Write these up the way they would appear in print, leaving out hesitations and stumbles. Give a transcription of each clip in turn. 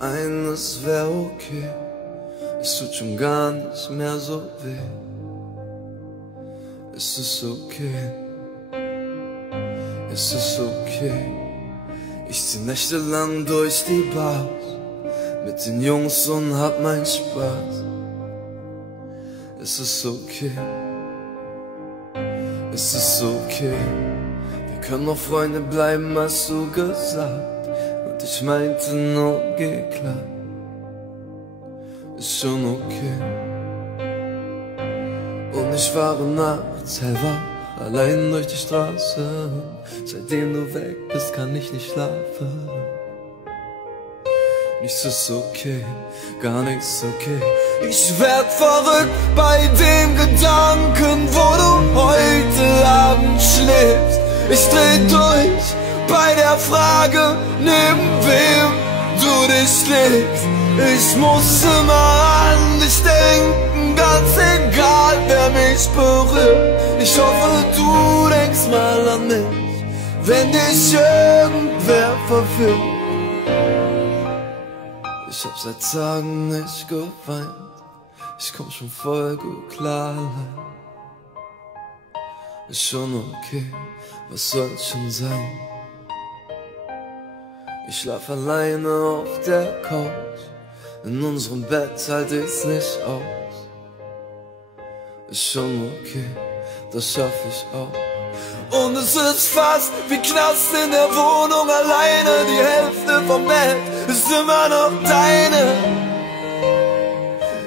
ein, es wär okay. Es tut schon gar nicht mehr so weh. Es ist okay. Es ist okay. Ich zieh nächtelang durch die Bars mit den Jungs und hab meinen Spaß. Es ist okay. Es ist okay. Wir können noch Freunde bleiben, hast du gesagt. Und ich meinte nur, geh klar. Ist schon okay. Und ich fahre nachts hellwach, allein durch die Straße. Seitdem du weg bist, kann ich nicht schlafen. Nichts ist okay, gar nichts okay. Ich werd verrückt bei dem Gedanken, wo du heute Abend schläfst. Ich dreh durch bei der Frage, neben wem du dich legst. Ich muss immer an dich denken, ganz egal wer mich berührt. Ich hoffe, du denkst mal an mich, wenn dich irgendwer verführt. Ich hab seit Tagen nicht geweint, ich komm schon voll gut klar allein. Ist schon okay, was soll's schon sein? Ich schlaf alleine auf der Couch, in unserem Bett halt ich's nicht aus. Ist schon okay, das schaff ich auch. Und es ist fast wie Knast in der Wohnung alleine. Die Hälfte vom Bett ist immer noch deine.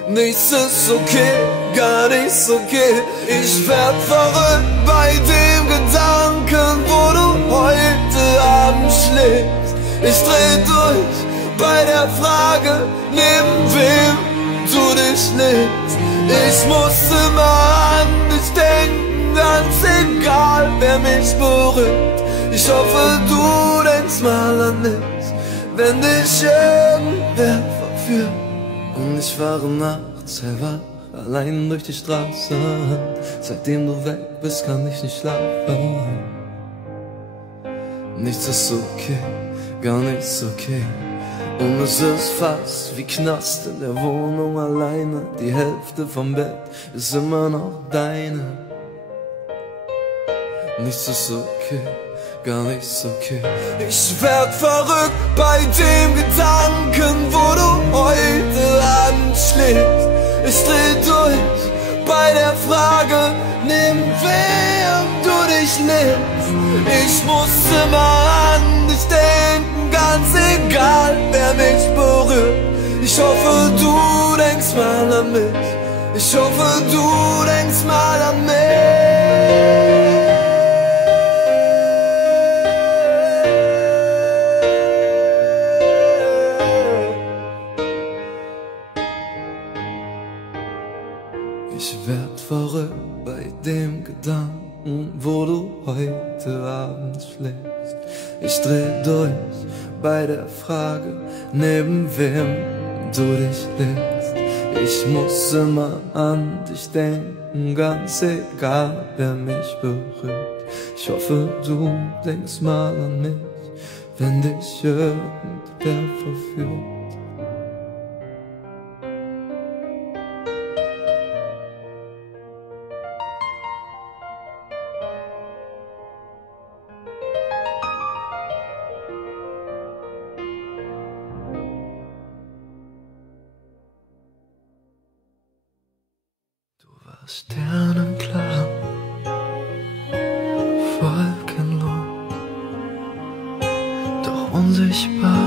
Nichts ist okay, gar nichts okay. Ich werd verrückt bei dem Gedanken, wo du heute Abend schläfst. Ich dreh durch bei der Frage, neben wem du dich legst. Ich muss immer an dich denken, ganz egal wer mich berührt. Ich hoffe, du denkst mal an mich, wenn dich irgendwer verführt. Und ich fahre nachts hellwach, allein durch die Straße. Seitdem du weg bist, kann ich nicht schlafen. Nichts ist okay, gar nichts okay. Und es ist fast wie Knast in der Wohnung alleine. Die Hälfte vom Bett ist immer noch deine. Nichts ist okay, gar nichts okay. Ich werd verrückt bei dem Gedanken, wo du heute Abend schläfst. Ich dreh durch bei der Frage, neben wem du dich lebst. Ich muss immer an dich denken, ganz egal wer mich berührt. Ich hoffe, du denkst mal an mich. Ich hoffe, du denkst mal an mich. Ich werd verrückt bei dem Gedanken, wo du heute Abend schläfst. Ich dreh durch bei der Frage, neben wem du dich legst. Ich muss immer an dich denken, ganz egal wer mich berührt. Ich hoffe, du denkst mal an mich, wenn dich irgendwer verführt. Sternenklar, wolkenlos, doch unsichtbar.